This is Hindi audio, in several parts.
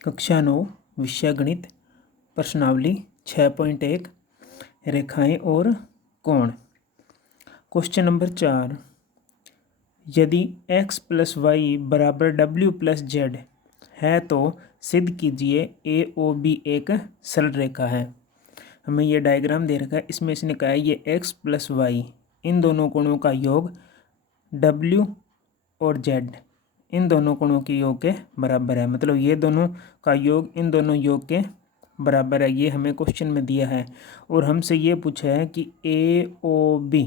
कक्षा 9 विषय गणित प्रश्नावली 6.1 रेखाएं और कोण। क्वेश्चन नंबर 4, यदि x प्लस वाई बराबर w प्लस जेड है तो सिद्ध कीजिए ए ओ बी एक सरल रेखा है। हमें ये डायग्राम दे रखा है, इसमें इसने कहा है ये x प्लस वाई इन दोनों कोणों का योग w और z इन दोनों कोणों के योग के बराबर है। मतलब ये दोनों का योग इन दोनों योग के बराबर है। ये हमें क्वेश्चन में दिया है और हमसे ये पूछा है कि ए ओ बी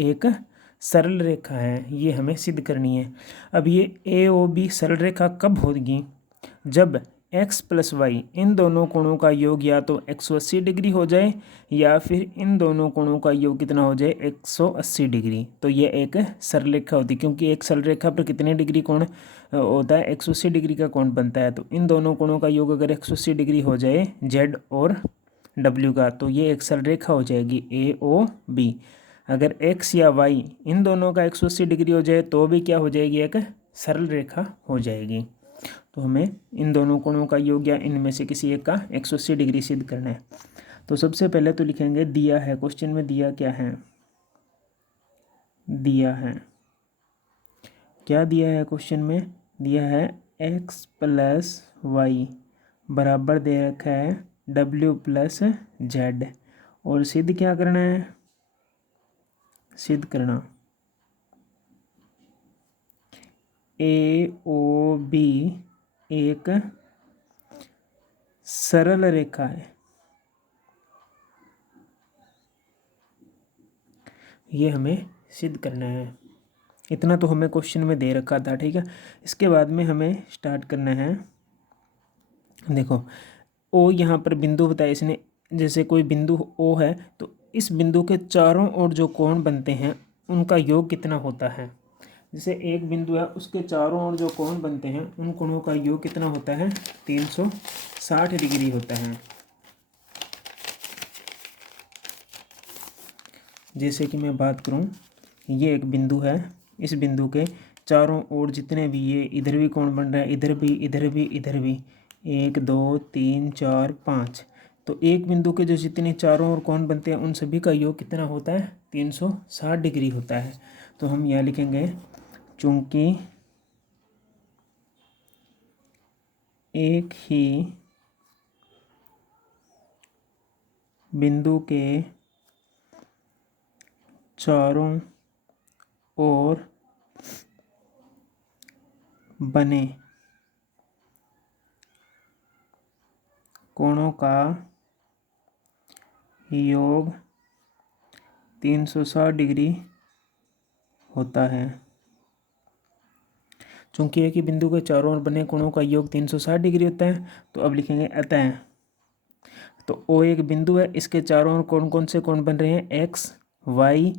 एक सरल रेखा है, ये हमें सिद्ध करनी है। अब ये ए ओ बी सरल रेखा कब होगी? जब x प्लस वाई इन दोनों कोणों का योग या तो 180 डिग्री हो जाए या फिर इन दोनों कोणों का योग कितना हो जाए 180 डिग्री, तो ये एक सरल रेखा होती है। क्योंकि एक सरल रेखा पर कितने डिग्री कोण होता है? 180 डिग्री का कोण बनता है। तो इन दोनों कोणों का योग अगर 180 डिग्री हो जाए z और w का, तो ये एक सरल रेखा हो जाएगी ए ओ बी। अगर x या y इन दोनों का 180 डिग्री हो जाए तो भी क्या हो जाएगी? एक सरल रेखा हो जाएगी। तो हमें इन दोनों कोणों का योग या इनमें से किसी एक का 180 डिग्री सिद्ध करना है। तो सबसे पहले तो लिखेंगे दिया है, क्वेश्चन में दिया क्या है? दिया है क्या दिया है? क्वेश्चन में दिया है x प्लस वाई बराबर दे रखा है w प्लस जेड, और सिद्ध क्या करना है? सिद्ध करना ए ओ बी एक सरल रेखा है। ये हमें सिद्ध करना है। इतना तो हमें क्वेश्चन में दे रखा था, ठीक है। इसके बाद में हमें स्टार्ट करना है। देखो ओ यहाँ पर बिंदु बताया इसने, जैसे कोई बिंदु ओ है तो इस बिंदु के चारों ओर जो कोण बनते हैं उनका योग कितना होता है? जैसे एक बिंदु है उसके चारों ओर जो कोण बनते हैं उन कोणों का योग कितना होता है? 360 डिग्री होता है। जैसे कि मैं बात करूं, ये एक बिंदु है, इस बिंदु के चारों ओर जितने भी ये इधर भी कोण बन रहा है, इधर भी इधर भी इधर भी 1 2 3 4 5, तो एक बिंदु के जो जितने चारों ओर कोण बनते हैं उन सभी का योग कितना होता है? 360 डिग्री होता है। तो हम यह लिखेंगे चूंकि एक ही बिंदु के चारों ओर बने कोणों का योग 360 डिग्री होता है। चूंकि एक ही बिंदु के चारों ओर बने कोणों का योग 360 डिग्री होता है, तो अब लिखेंगे अतः, तो ओ एक बिंदु है, इसके चारों ओर कौन कौन से कोण बन रहे हैं? एक्स वाई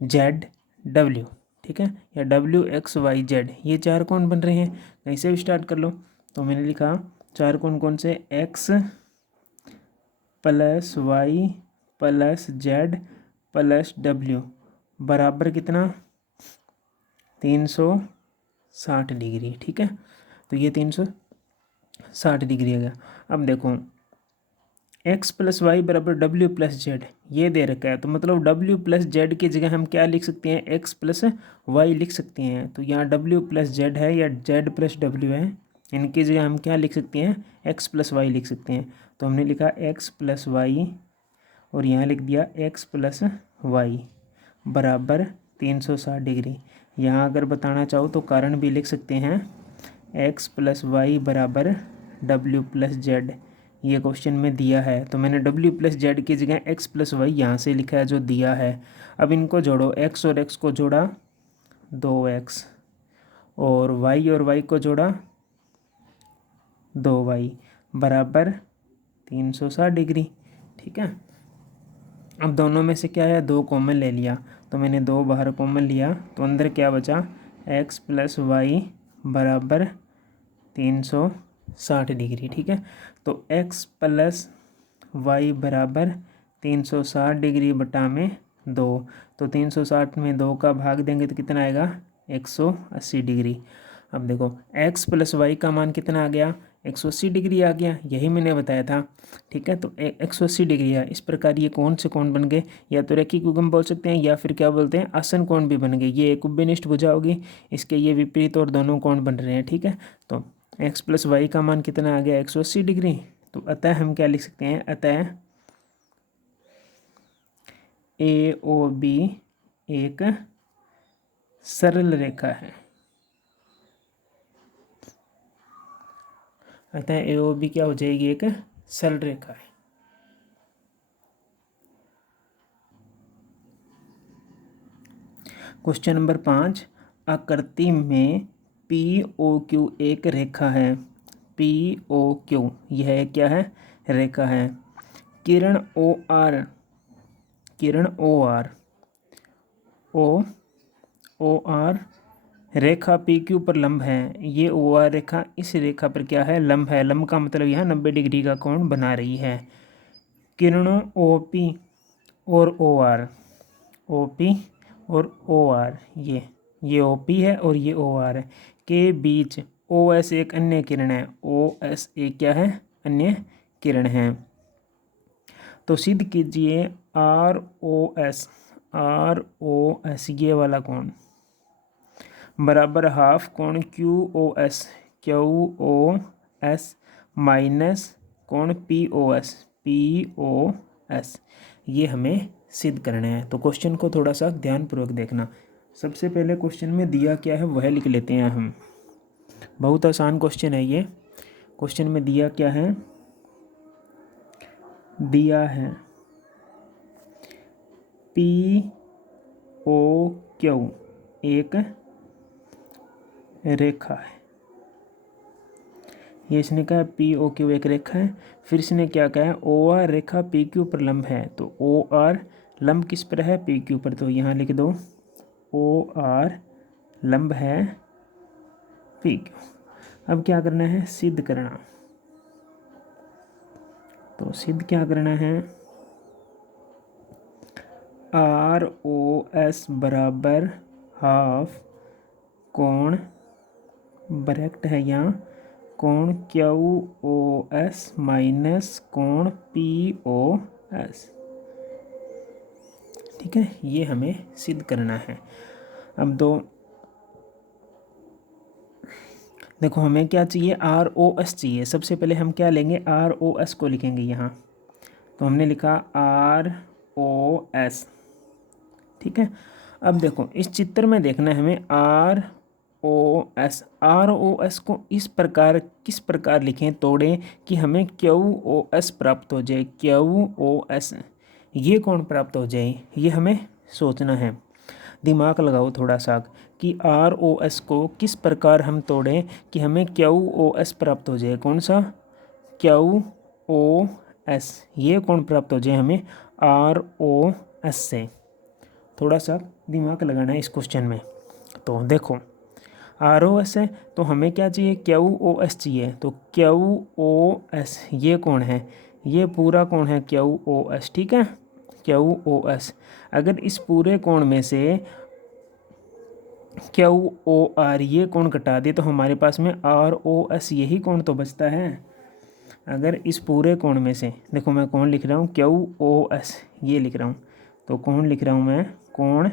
जेड डब्ल्यू, ठीक है, या डब्ल्यू एक्स वाई जेड, ये चार कोण बन रहे हैं। कहीं से भी स्टार्ट कर लो। तो मैंने लिखा चार कोण कौन से? X plus y plus z plus डब्ल्यू बराबर कितना? 360 डिग्री, ठीक है। तो ये 360 डिग्री आ गया। अब देखो x प्लस वाई बराबर डब्ल्यू प्लस जेड ये दे रखा है, तो मतलब w प्लस जेड की जगह हम क्या लिख सकते हैं? x प्लस वाई लिख सकते हैं। तो यहाँ w प्लस जेड है या z प्लस w है, इनकी जगह हम क्या लिख सकते हैं? x प्लस वाई लिख सकते हैं। तो हमने लिखा x प्लस वाई और यहाँ लिख दिया x प्लस वाई बराबर 360 डिग्री। यहाँ अगर बताना चाहो तो कारण भी लिख सकते हैं, x प्लस वाई बराबर w प्लस जेड, ये क्वेश्चन में दिया है। तो मैंने w प्लस जेड की जगह x प्लस वाई यहाँ से लिखा है जो दिया है। अब इनको जोड़ो, x और x को जोड़ा 2x और y को जोड़ा 2y बराबर 360 डिग्री, ठीक है। अब दोनों में से क्या है? 2 कॉमन ले लिया, तो मैंने 2 बाहर कॉमन लिया, तो अंदर क्या बचा? x प्लस वाई बराबर 360 डिग्री, ठीक है। तो x प्लस वाई बराबर 360 डिग्री बटा में 2, तो 360 में 2 का भाग देंगे तो कितना आएगा? 180 डिग्री। अब देखो एक्स प्लस वाई का मान कितना आ गया, 180 डिग्री आ गया, यही मैंने बताया था। ठीक है, तो 180 डिग्री है। इस प्रकार ये कौन से कोण बन गए, या तो रेखिक युग्म बोल सकते हैं या फिर क्या बोलते हैं, आसन कोण भी बन गए। ये एक उभयनिष्ठ भुजा होगी, इसके ये विपरीत और दोनों कोण बन रहे हैं। ठीक है, तो एक्स प्लस वाई का मान कितना आ गया, 180 डिग्री। तो अतः हम क्या लिख सकते हैं, अतः ए ओ बी एक सरल रेखा है। अतः ए ओ बी क्या हो जाएगी, एक सरल रेखा है। क्वेश्चन नंबर 5, आकृति में पी ओ क्यू एक रेखा है। पी ओ क्यू यह क्या है, रेखा है। किरण ओ आर, किरण ओ आर, ओ आर रेखा पी क्यू पर लंब है। ये ओ आर रेखा इस रेखा पर क्या है, लंब है। लंब का मतलब यहाँ 90 डिग्री का कोण बना रही है। किरणों ओ पी और ओ आर, ओ पी और ओ आर, ये ओ पी है और ये ओ आर है, के बीच ओ एस एक अन्य किरण है। ओ एस एक क्या है, अन्य किरण है। तो सिद्ध कीजिए R O S, R O S ये वाला कोण बराबर हाफ कोण Q O S, Q O S minus कोण P O S, P O S. ये हमें सिद्ध करना है। तो क्वेश्चन को थोड़ा सा ध्यानपूर्वक देखना। सबसे पहले क्वेश्चन में दिया क्या है वह लिख लेते हैं हम। बहुत आसान क्वेश्चन है ये। क्वेश्चन में दिया क्या है, दिया है पी ओ क्यू एक रेखा है। ये इसने कहा पी ओ क्यू एक रेखा है। फिर इसने क्या कहा है, ओ आर रेखा पी क्यू पर लंब है। तो ओ आर लंब किस पर है, पी क्यू पर। तो यहाँ लिख दो ओ आर लंब है पी क्यू। अब क्या करना है, सिद्ध करना। तो सिद्ध क्या करना है, आर ओ एस बराबर हाफ कोण ब्रैकेट है यहाँ, कोण क्यू ओ एस माइनस कोण पी ओ एस। ठीक है, ये हमें सिद्ध करना है। अब देखो हमें क्या चाहिए, आर ओ एस चाहिए। सबसे पहले हम क्या लेंगे, आर ओ एस को लिखेंगे यहाँ। तो हमने लिखा आर ओ एस। ठीक है, अब देखो इस चित्र में देखना है हमें R O S. R O S को इस प्रकार किस प्रकार लिखें, तोड़ें कि हमें क्यू ओ एस प्राप्त हो जाए। क्यू ओ एस ये कौन प्राप्त हो जाए, ये हमें सोचना है। दिमाग लगाओ थोड़ा सा कि आर ओ एस को किस प्रकार हम तोड़ें कि हमें क्यू ओ एस प्राप्त हो जाए। कौन सा, क्यू ओ एस ये कौन प्राप्त हो जाए हमें, आर ओ एस से। थोड़ा सा दिमाग लगाना है इस क्वेश्चन में। तो देखो आर ओ एस है तो हमें क्या चाहिए, क्यू ओ एस चाहिए। तो क्यू ओ एस ये कौन है, ये पूरा कौन है क्यू ओ एस। ठीक है, क्यू ओ एस। अगर इस पूरे कोण में से क्यू ओ आर ये कोण घटा दे तो हमारे पास में आर ओ एस यही कोण तो बचता है। अगर इस पूरे कोण में से देखो मैं कौन लिख रहा हूँ, क्यू ओ एस ये लिख रहा हूँ। तो कौन लिख रहा हूँ मैं, कोण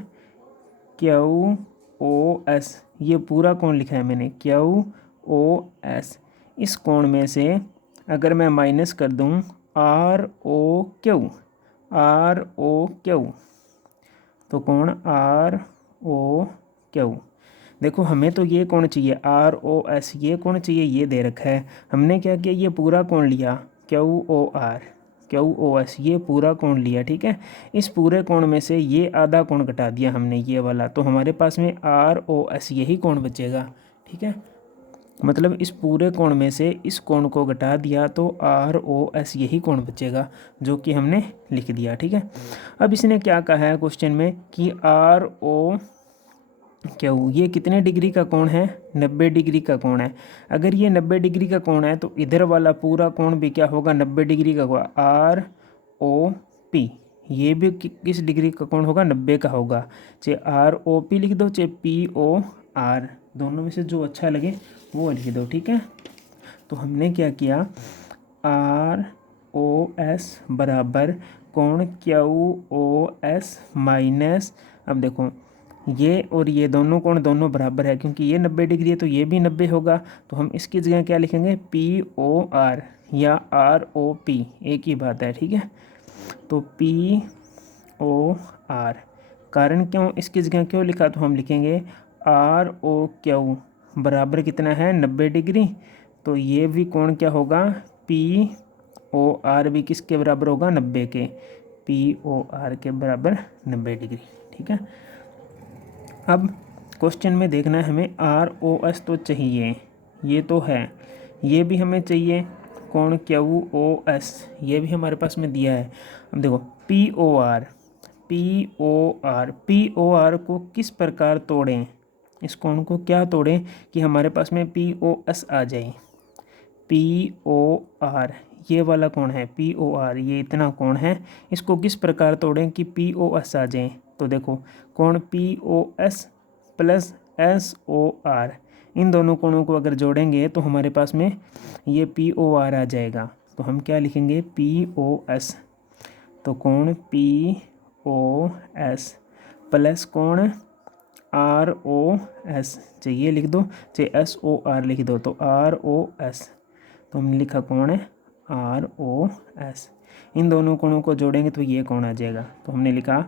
क्यू ओ एस ये पूरा कोण लिखा है मैंने, क्यू ओ एस। इस कोण में से अगर मैं माइनस कर दूँ R O Q, R O Q, तो कोण आर ओ क्यू। देखो हमें तो ये कोण चाहिए आर ओ एस, ये कोण चाहिए, ये दे रखा है। हमने क्या किया, ये पूरा कोण लिया Q O R, Q O S ये पूरा कोण लिया। ठीक है, इस पूरे कोण में से ये आधा कोण घटा दिया हमने, ये वाला। तो हमारे पास में आर ओ एस यही कोण बचेगा। ठीक है, मतलब इस पूरे कोण में से इस कोण को घटा दिया तो आर ओ एस यही कोण बचेगा, जो कि हमने लिख दिया। ठीक है, अब इसने क्या कहा है क्वेश्चन में कि आर ओ क्यू ये कितने डिग्री का कोण है, 90 डिग्री का कोण है। अगर ये 90 डिग्री का कोण है तो इधर वाला पूरा कोण भी क्या होगा, 90 डिग्री का होगा। आर ओ पी ये भी किस डिग्री का कोण होगा, 90 का होगा। चाहे आर ओ पी लिख दो चाहे पी ओ आर, दोनों में से जो अच्छा लगे वो लिख दो, ठीक है। तो हमने क्या किया, ROS बराबर कोण QOS माइनस, अब देखो ये और ये दोनों कोण दोनों बराबर है, क्योंकि ये 90 डिग्री है तो ये भी 90 होगा। तो हम इसकी जगह क्या लिखेंगे, POR या ROP, एक ही बात है, ठीक है। तो POR, कारण क्यों इसकी जगह क्यों लिखा, तो हम लिखेंगे ROQ बराबर कितना है, 90 डिग्री। तो ये भी कोण क्या होगा, POR भी किसके बराबर होगा, 90 के, POR के बराबर 90 डिग्री, ठीक है। अब क्वेश्चन में देखना है हमें, ROS तो चाहिए, ये तो है, ये भी हमें चाहिए, कोण QOS ये भी हमारे पास में दिया है। अब देखो POR को किस प्रकार तोड़ें, इस कोण को क्या तोड़ें कि हमारे पास में POS आ जाए। POR ये वाला कोण है, POR ये इतना कोण है, इसको किस प्रकार तोड़ें कि POS आ जाए। तो देखो कोण POS प्लस SOR, इन दोनों कोणों को अगर जोड़ेंगे तो हमारे पास में ये POR आ जाएगा। तो हम क्या लिखेंगे, POS, तो कोण POS प्लस कोण ROS, चाहिए लिख दो, चाहे SOR लिख दो, तो ROS, तो हमने लिखा कोण ROS, इन दोनों कोणों को जोड़ेंगे तो ये कोण आ जाएगा। तो हमने लिखा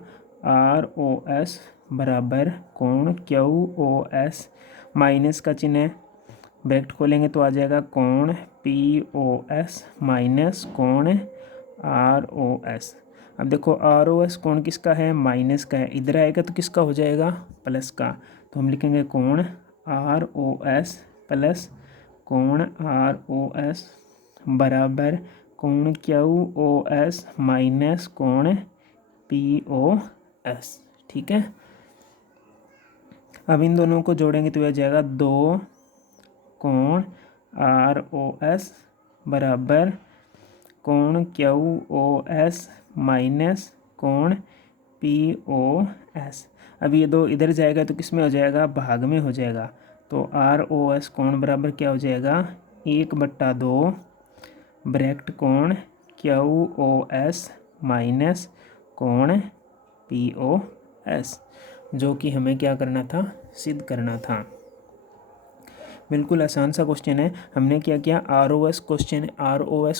ROS बराबर कोण QOS, माइनस का चिन्ह है, ब्रैकेट खोलेंगे तो आ जाएगा कोण POS माइनस कोण ROS। अब देखो ROS कोण किसका है, माइनस का है, इधर आएगा तो किसका हो जाएगा, प्लस का। तो हम लिखेंगे कोण ROS प्लस कोण ROS बराबर कोण QOS माइनस कोण POS, ठीक है। अब इन दोनों को जोड़ेंगे तो यह जाएगा 2 कोण ROS बराबर कोण QOS माइनस कोण POS। अब ये दो इधर जाएगा तो किस में हो जाएगा, भाग में हो जाएगा। तो ROS कोण बराबर क्या हो जाएगा, 1/2 ब्रैकेट कोण QOS माइनस कोण POS, जो कि हमें क्या करना था, सिद्ध करना था। बिल्कुल आसान सा क्वेश्चन है। हमने क्या किया, ROS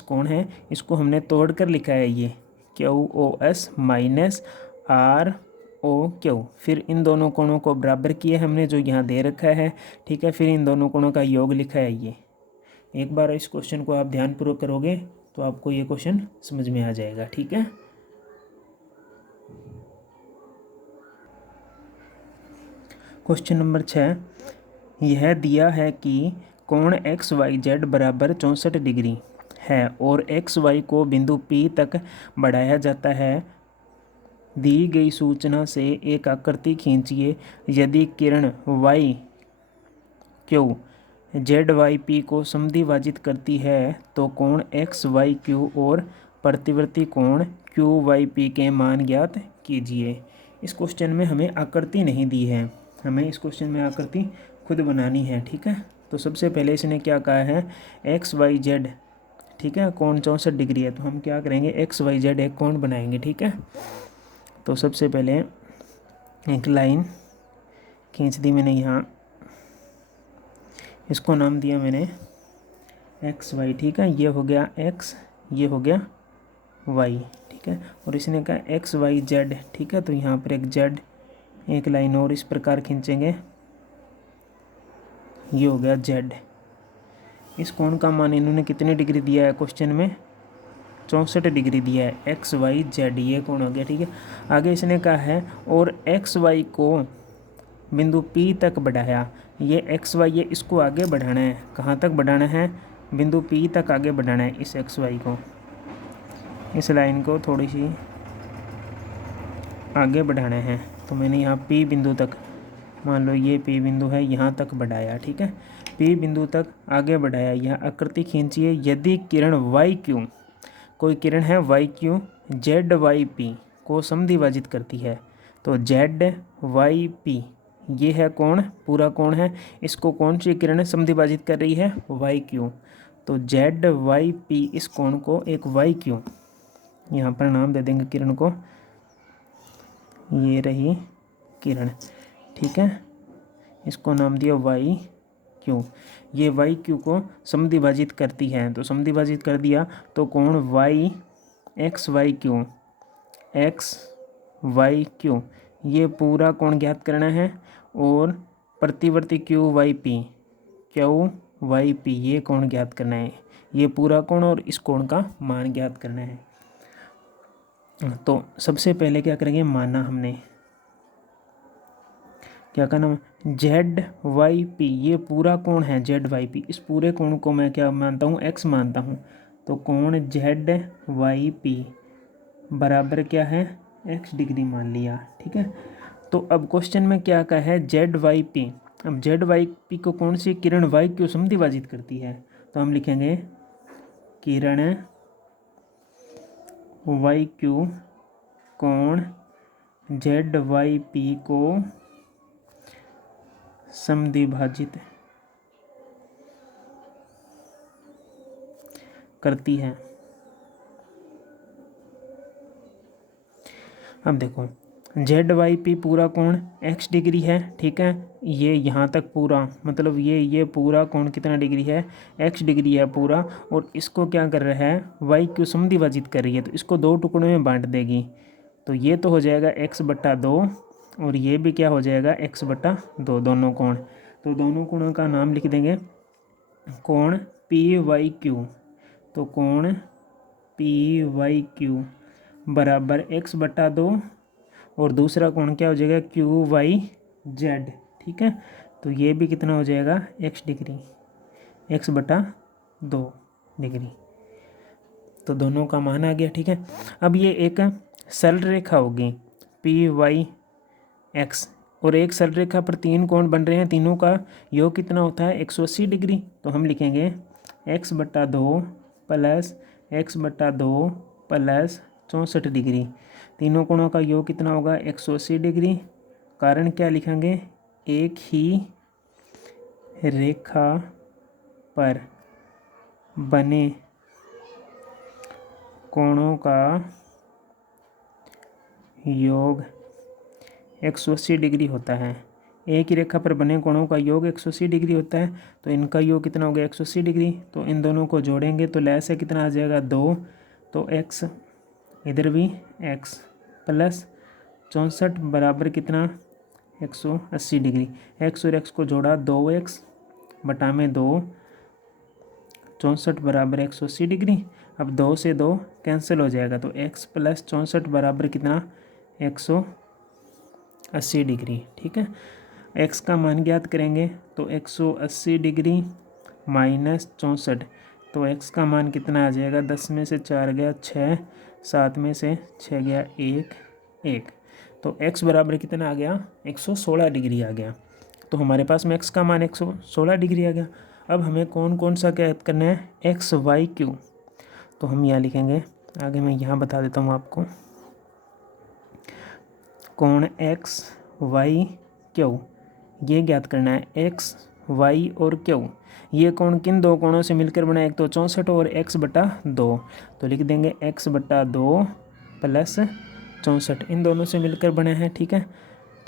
कोण है, इसको हमने तोड़ कर लिखा है, ये QOS माइनस ROQ, फिर इन दोनों कोणों को बराबर किया हमने जो यहाँ दे रखा है, ठीक है। फिर इन दोनों कोणों का योग लिखा है ये। एक बार इस क्वेश्चन को आप ध्यानपूर्वक करोगे तो आपको ये क्वेश्चन समझ में आ जाएगा, ठीक है। क्वेश्चन नंबर 6, यह दिया है कि कोण XYZ बराबर 64 डिग्री है और XY को बिंदु P तक बढ़ाया जाता है। दी गई सूचना से एक आकृति खींचिए। यदि किरण YQ ZYP को समद्विभाजित करती है तो कोण XYQ और प्रतिवर्ती कोण QYP के मान ज्ञात कीजिए। इस क्वेश्चन में हमें आकृति नहीं दी है, हमें इस क्वेश्चन में आकृति खुद बनानी है, ठीक है। तो सबसे पहले इसने क्या कहा है, XYZ, ठीक है, कोण 64 डिग्री है। तो हम क्या करेंगे, XYZ एक कोण बनाएंगे, ठीक है। तो सबसे पहले एक लाइन खींच दी मैंने यहाँ, इसको नाम दिया मैंने XY, ठीक है। ये हो गया X, ये हो गया Y, ठीक है। और इसने कहा XYZ, ठीक है। तो यहाँ पर एक Z, एक लाइन और इस प्रकार खींचेंगे, ये हो गया Z। इस कोण का मान इन्होंने कितने डिग्री दिया है क्वेश्चन में, 64 डिग्री दिया है। XYZ ये कोण हो गया, ठीक है। आगे इसने कहा है और XY को बिंदु P तक बढ़ाया। ये XY ये इसको आगे बढ़ाना है, कहाँ तक बढ़ाना है, बिंदु P तक आगे बढ़ाना है इस XY को, इस लाइन को थोड़ी सी आगे बढ़ाना है। तो मैंने यहाँ P बिंदु तक, मान लो ये P बिंदु है, यहाँ तक बढ़ाया, ठीक है। P बिंदु तक आगे बढ़ाया, यह आकृति खींचिए। यदि किरण YQ, कोई किरण है YQ ZYP को समद्विभाजित करती है, तो ZYP ये है कोण, पूरा कोण है, इसको कौन सी किरण समद्विभाजित कर रही है, वाई क्यू। तो जेड वाई पी इस कोण को एक वाई क्यू, यहाँ पर नाम दे देंगे किरण को, ये रही किरण, ठीक है, इसको नाम दिया वाई क्यू। ये वाई क्यू को समद्विभाजित करती है, तो समद्विभाजित कर दिया तो कोण Y X Y Q, X Y Q, ये पूरा कोण ज्ञात करना है, और प्रतिवर्ती Q Y P, Q Y P, ये कोण ज्ञात करना है, ये पूरा कोण और इस कोण का मान ज्ञात करना है। तो सबसे पहले क्या करेंगे, माना हमने क्या करना, जेड वाई पी, ये पूरा कोण है जेड वाई पी, इस पूरे कोण को मैं क्या मानता हूँ, एक्स मानता हूँ। तो कोण जेड वाई पी बराबर क्या है, एक्स डिग्री मान लिया, ठीक है। तो अब क्वेश्चन में क्या कहा है, जेड वाई पी, अब जेड वाई पी को कौन सी किरण वाई क्यू समद्विभाजित करती है, तो हम लिखेंगे किरण वाई क्यू कोण जेड वाई पी को समद्विभाजित करती है। अब देखो जेड वाई पी पूरा कोण एक्स डिग्री है, ठीक है, ये यहाँ तक पूरा मतलब ये पूरा कोण कितना डिग्री है, एक्स डिग्री है पूरा, और इसको क्या कर रहा है, वाई क्यू समद्विभाजित कर रही है, तो इसको दो टुकड़ों में बांट देगी। तो ये तो हो जाएगा एक्स बट्टा दो, और ये भी क्या हो जाएगा, एक्स बट्टा दो, दोनों कोण। तो दोनों कोणों का नाम लिख देंगे कोण पी वाई क्यू। तो कोण पी वाई क्यू बराबर एक्स बट्टा दो, और दूसरा कोण क्या हो जाएगा, क्यू वाई जेड, ठीक है। तो ये भी कितना हो जाएगा, एक्स डिग्री, एक्स बटा दो डिग्री। तो दोनों का मान आ गया, ठीक है। अब ये एक सरल रेखा होगी पी वाई एक्स, और एक सरल रेखा पर तीन कोण बन रहे हैं, तीनों का योग कितना होता है, 180 डिग्री। तो हम लिखेंगे एक्स बट्टा दो प्लस एक्स बट्टा दो प्लस 64 डिग्री, तीनों कोणों का योग कितना होगा, 180 डिग्री। कारण क्या लिखेंगे, एक ही रेखा पर बने कोणों का योग 180 डिग्री होता है। एक ही रेखा पर बने कोणों का योग 180 डिग्री होता है, तो इनका योग कितना हो गया, 180 डिग्री। तो इन दोनों को जोड़ेंगे तो लय से कितना आ जाएगा, 2, तो एक्स, इधर भी एक्स प्लस 64 बराबर कितना, 180 डिग्री। एक्स और एक्स को जोड़ा 2x बटा में 2, 64 बराबर 180 डिग्री। अब 2 से 2 कैंसिल हो जाएगा, तो x प्लस 64 बराबर कितना, 180 डिग्री, ठीक है। x का मान ज्ञात करेंगे तो 180 डिग्री माइनस 64, तो x का मान कितना आ जाएगा, 10 में से 4 गया 6, 7 में से 6 गया 1, तो x बराबर कितना आ गया, 116 डिग्री आ गया। तो हमारे पास में x का मान 116 डिग्री आ गया। अब हमें कौन कौन सा क्या करना है, एक्स वाई क्यू। तो हम यहाँ लिखेंगे, आगे मैं यहाँ बता देता हूँ आपको, कोण एक्स वाई क्यू ये ज्ञात करना है, एक्स वाई और क्यू ये कोण किन दो कोणों से मिलकर बना, एक तो 64 और x बटा 2। तो लिख देंगे x बटा 2 प्लस 64, इन दोनों से मिलकर बने हैं, ठीक है।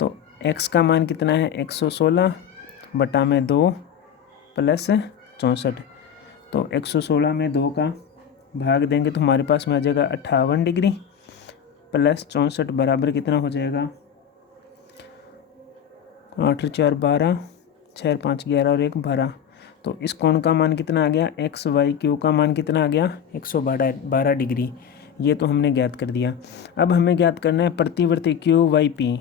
तो x का मान कितना है, 116 बटा में 2 प्लस 64, तो 116 में 2 का भाग देंगे तो हमारे पास में आ जाएगा 58 डिग्री प्लस 64 बराबर कितना हो जाएगा, 8 4 12, 6 5 11 और 1 12। तो इस कोण का मान कितना आ गया, एक्स वाई क्यू का मान कितना आ गया, 112 डिग्री। ये तो हमने ज्ञात कर दिया। अब हमें ज्ञात करना है प्रतिवर्ती Q Y P,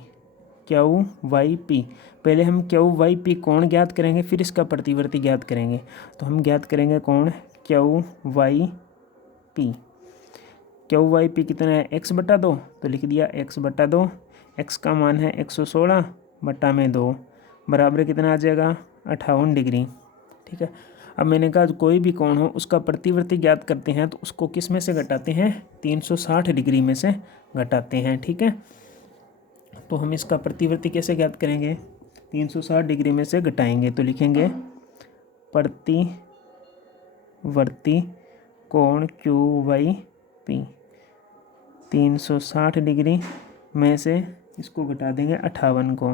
Q Y P. पहले हम क्यू वाई पी कोण ज्ञात करेंगे, फिर इसका प्रतिवर्ती ज्ञात करेंगे। तो हम ज्ञात करेंगे कोण Q Y P. Q Y P कितना है, एक्स बटा 2, तो लिख दिया एक्स बटा 2, एक्स का मान है 116 बटा में 2 बराबर कितना आ जाएगा, 58 डिग्री, ठीक है। अब मैंने कहा कोई भी कोण हो उसका प्रतिवर्ती ज्ञात करते हैं तो उसको किस में से घटाते हैं, 360 डिग्री में से घटाते हैं, ठीक है। तो हम इसका प्रतिवर्ती कैसे ज्ञात करेंगे, 360 डिग्री में से घटाएंगे तो लिखेंगे प्रतिवर्ती कोण QYP। 360 डिग्री में से इसको घटा देंगे 58 को,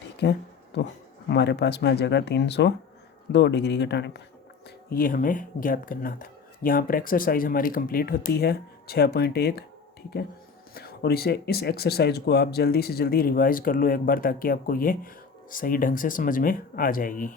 ठीक है। तो हमारे पास में आ जाएगा 302 डिग्री घटाने पर। ये हमें ज्ञात करना था। यहाँ पर एक्सरसाइज हमारी कंप्लीट होती है 6.1, ठीक है। और इस एक्सरसाइज को आप जल्दी से जल्दी रिवाइज कर लो एक बार, ताकि आपको ये सही ढंग से समझ में आ जाएगी।